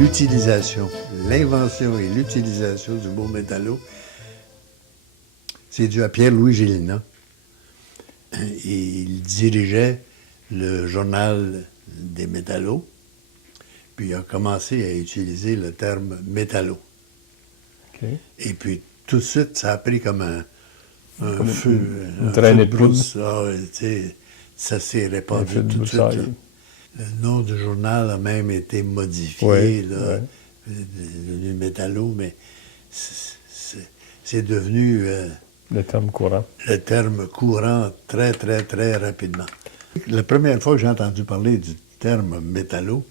l'utilisation, l'invention et l'utilisation du mot métallo, c'est dû à Pierre-Louis Gélinas. Il dirigeait le journal des métallos, puis il a commencé à utiliser le terme métallo. Okay. Et puis tout de suite, ça a pris comme un feu, une traînée de poudre. Ça s'est répandu Un feu de tout de suite. Là. Le nom du journal a même été modifié, devenu métallo, mais c'est devenu le terme courant. Le terme courant très, très, très rapidement. La première fois que j'ai entendu parler du terme métallo,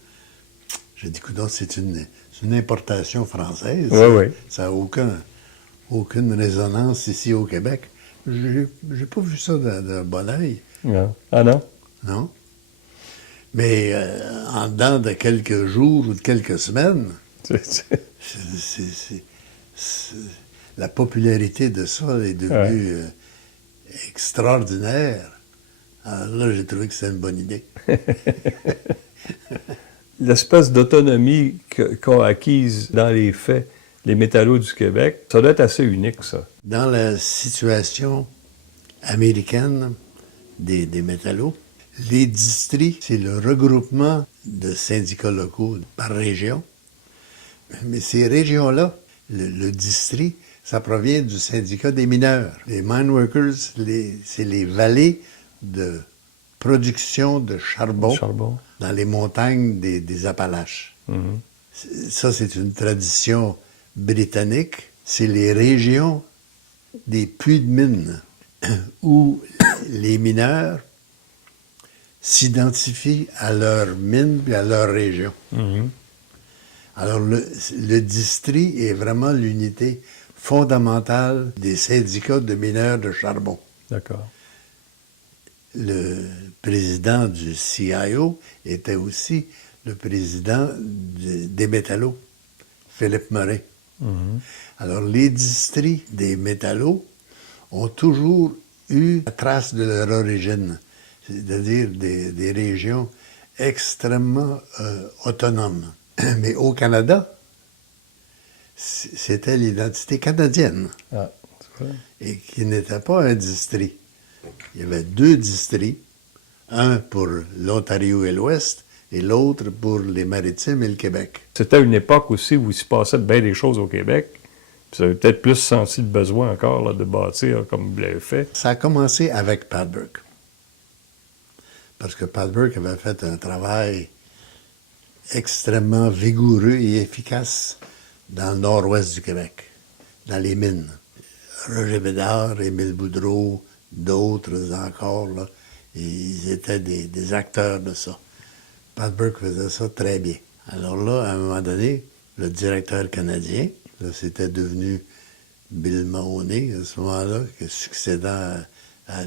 j'ai dit, coudonc, c'est une importation française. Oui. Ça n'a aucune résonance ici au Québec. J'ai pas vu ça d'un bon oeil. Non. Ah non? Non. Mais en dedans de quelques jours ou de quelques semaines, la popularité de ça est devenue extraordinaire. Alors là, j'ai trouvé que c'était une bonne idée. L'espèce d'autonomie qu'ont acquise dans les faits les métallos du Québec, ça doit être assez unique, ça. Dans la situation américaine des métallos, les districts, c'est le regroupement de syndicats locaux par région. Mais ces régions-là, le district, ça provient du syndicat des mineurs. Les mine workers, c'est les vallées de production de charbon dans les montagnes des Appalaches. Mm-hmm. Ça, c'est une tradition britannique. C'est les régions des puits de mines où les mineurs s'identifient à leur mine et à leur région. Mm-hmm. Alors, le district est vraiment l'unité fondamentale des syndicats de mineurs de charbon. D'accord. Le président du CIO était aussi le président des métallos, Philippe Murray. Mm-hmm. Alors, les districts des métallos ont toujours eu la trace de leur origine, c'est-à-dire des régions extrêmement autonomes. Mais au Canada, c'était l'identité canadienne. Ah, c'est vrai. Et qui n'était pas un district. Il y avait deux districts, un pour l'Ontario et l'Ouest, et l'autre pour les Maritimes et le Québec. C'était une époque aussi où il se passait bien des choses au Québec. Puis ça avait peut-être plus senti le besoin encore là, de bâtir comme vous l'avez fait. Ça a commencé avec Pat Burke. Parce que Pat Burke avait fait un travail extrêmement vigoureux et efficace dans le nord-ouest du Québec, dans les mines. Roger Bédard, Émile Boudreau, d'autres encore, là, ils étaient des acteurs de ça. Pat Burke faisait ça très bien. Alors là, à un moment donné, le directeur canadien, là, c'était devenu Bill Mahoney à ce moment-là, succédant à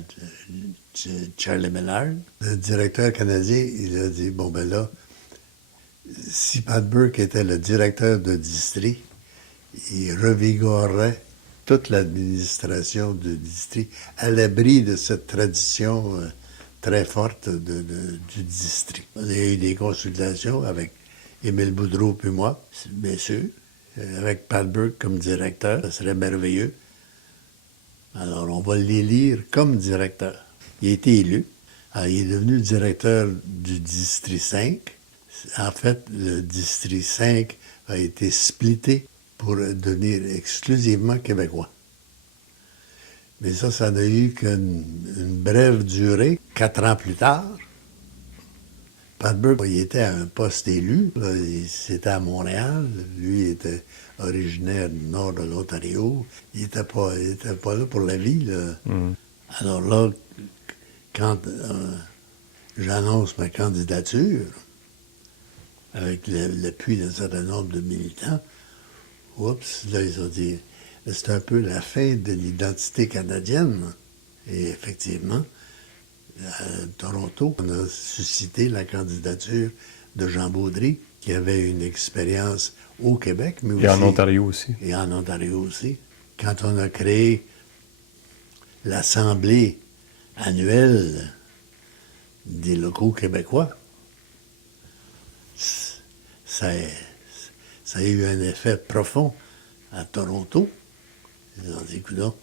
Charlie Millard. Le directeur canadien, il a dit, bon ben là, si Pat Burke était le directeur de district, il revigorerait toute l'administration du district à l'abri de cette tradition très forte du district. On a eu des consultations avec Émile Boudreau puis moi, bien sûr, avec Pat Burke comme directeur, ça serait merveilleux. Alors, on va l'élire comme directeur. Il a été élu. Alors, il est devenu directeur du district 5. En fait, le district 5 a été splitté pour devenir exclusivement québécois. Mais ça n'a eu qu'une brève durée. 4 ans plus tard, Pat Burke, il était à un poste élu. C'était à Montréal. Lui était originaire du nord de l'Ontario. Il n'était pas là pour la vie. Là. Mm. Alors là, quand j'annonce ma candidature, avec l'appui d'un certain nombre de militants, oups, là, ils ont dit, c'est un peu la fin de l'identité canadienne. Et effectivement, à Toronto, on a suscité la candidature de Jean Baudry, qui avait une expérience au Québec, mais aussi... Et en Ontario aussi. Et en Ontario aussi. Quand on a créé l'Assemblée annuelle des locaux québécois, ça a eu un effet profond à Toronto. Ils ont dit, coudonc,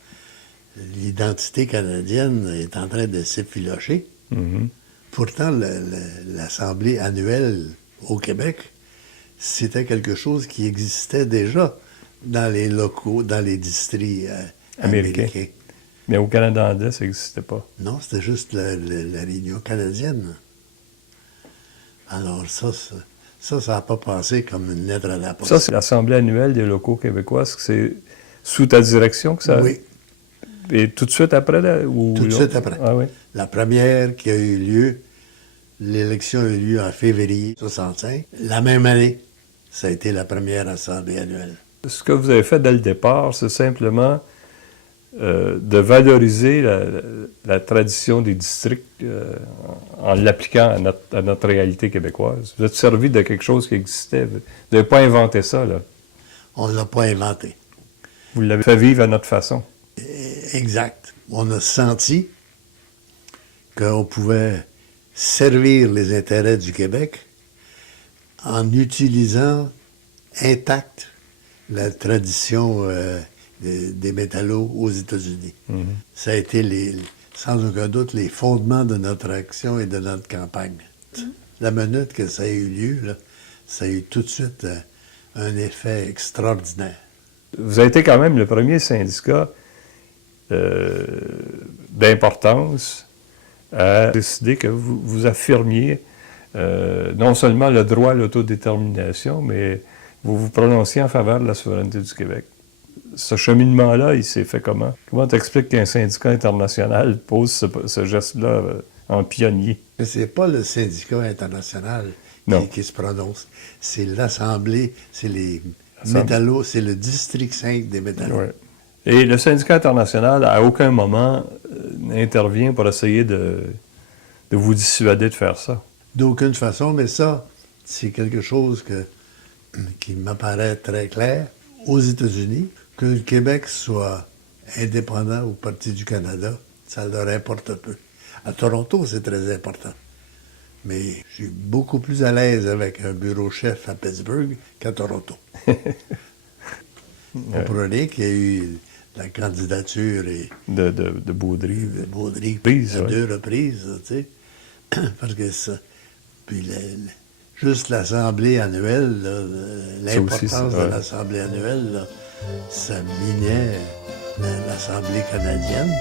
l'identité canadienne est en train de s'effilocher. Pourtant, l'Assemblée annuelle au Québec, c'était quelque chose qui existait déjà dans les locaux, dans les districts américains. Mais au Canada anglais, ça n'existait pas. Non, c'était juste la réunion canadienne. Alors ça n'a pas passé comme une lettre à la poste. Ça, c'est l'Assemblée annuelle des locaux québécois. Est-ce que c'est sous ta direction que ça... Oui. Et tout de suite après? Là, ou Tout de suite après. Ah oui. La première qui a eu lieu, l'élection a eu lieu en février 65. La même année, ça a été la première Assemblée annuelle. Ce que vous avez fait dès le départ, c'est simplement de valoriser la tradition des districts en l'appliquant à notre réalité québécoise. Vous êtes servi de quelque chose qui existait. Vous n'avez pas inventé ça, là. On ne l'a pas inventé. Vous l'avez fait vivre à notre façon. Exact. On a senti qu'on pouvait servir les intérêts du Québec en utilisant intact la tradition des métallos aux États-Unis. Ça a été, sans aucun doute, les fondements de notre action et de notre campagne. La minute que ça a eu lieu, là, ça a eu tout de suite un effet extraordinaire. Vous avez été quand même le premier syndicat d'importance à décider que vous affirmiez non seulement le droit à l'autodétermination, mais vous vous prononciez en faveur de la souveraineté du Québec. Ce cheminement-là, il s'est fait comment? Comment t'expliques qu'un syndicat international pose ce geste-là en pionnier? C'est pas le syndicat international qui se prononce. C'est l'Assemblée, c'est les métallos, c'est le district 5 des métallos. Ouais. Et le syndicat international, à aucun moment, n'intervient pour essayer de vous dissuader de faire ça. D'aucune façon, mais ça, c'est quelque chose qui m'apparaît très clair. Aux États-Unis, que le Québec soit indépendant ou partie du Canada, ça leur importe peu. À Toronto, c'est très important. Mais je suis beaucoup plus à l'aise avec un bureau-chef à Pittsburgh qu'à Toronto. Comprenez qu'il y a eu la candidature de Baudry. De Baudry à 2 reprises, tu sais. Parce que ça... Puis juste l'Assemblée annuelle, l'importance de l'Assemblée annuelle, là, ça minait l'Assemblée canadienne.